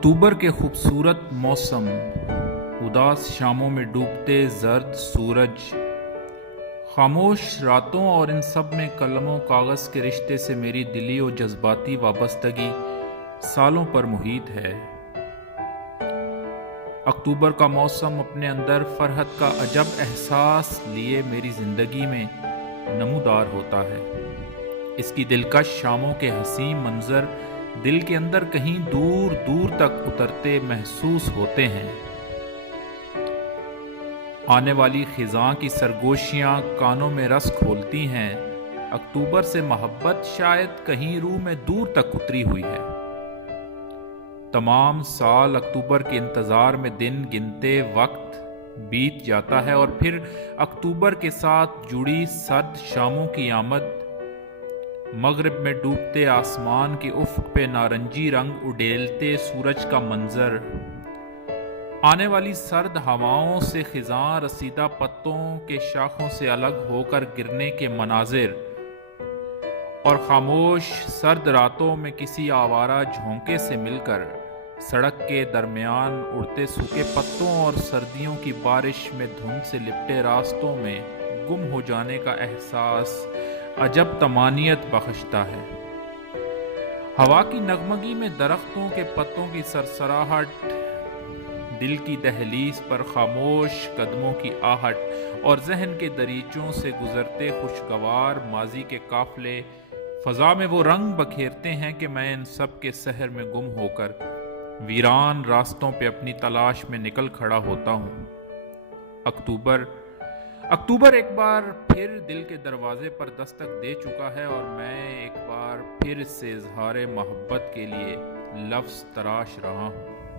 اکتوبر کے خوبصورت موسم، اداس شاموں میں ڈوبتے زرد سورج، خاموش راتوں اور ان سب میں قلم و کاغذ کے رشتے سے میری دلی و جذباتی وابستگی سالوں پر محیط ہے۔ اکتوبر کا موسم اپنے اندر فرحت کا عجب احساس لیے میری زندگی میں نمودار ہوتا ہے۔ اس کی دلکش شاموں کے حسین منظر دل کے اندر کہیں دور دور تک اترتے محسوس ہوتے ہیں۔ آنے والی خزاں کی سرگوشیاں کانوں میں رس کھولتی ہیں۔ اکتوبر سے محبت شاید کہیں روح میں دور تک اتری ہوئی ہے۔ تمام سال اکتوبر کے انتظار میں دن گنتے وقت بیت جاتا ہے اور پھر اکتوبر کے ساتھ جڑی سرد شاموں کی آمد، مغرب میں ڈوبتے آسمان کے افق پہ نارنجی رنگ اڈیلتے سورج کا منظر، آنے والی سرد ہواؤں سے خزاں رسیدہ پتوں کے شاخوں سے الگ ہو کر گرنے کے مناظر، اور خاموش سرد راتوں میں کسی آوارہ جھونکے سے مل کر سڑک کے درمیان اڑتے سوکھے پتوں اور سردیوں کی بارش میں دھند سے لپٹے راستوں میں گم ہو جانے کا احساس عجب طمانینت بخشتا ہے۔ ہوا کی نغمگی میں درختوں کے پتوں کی سرسراہٹ، دل کی دہلیز پر خاموش قدموں کی آہٹ اور ذہن کے دریچوں سے گزرتے خوشگوار ماضی کے قافلے فضا میں وہ رنگ بکھیرتے ہیں کہ میں ان سب کے سحر میں گم ہو کر ویران راستوں پہ اپنی تلاش میں نکل کھڑا ہوتا ہوں۔ اکتوبر ایک بار پھر دل کے دروازے پر دستک دے چکا ہے اور میں ایک بار پھر اس سے اظہار محبت کے لیے لفظ تراش رہا ہوں۔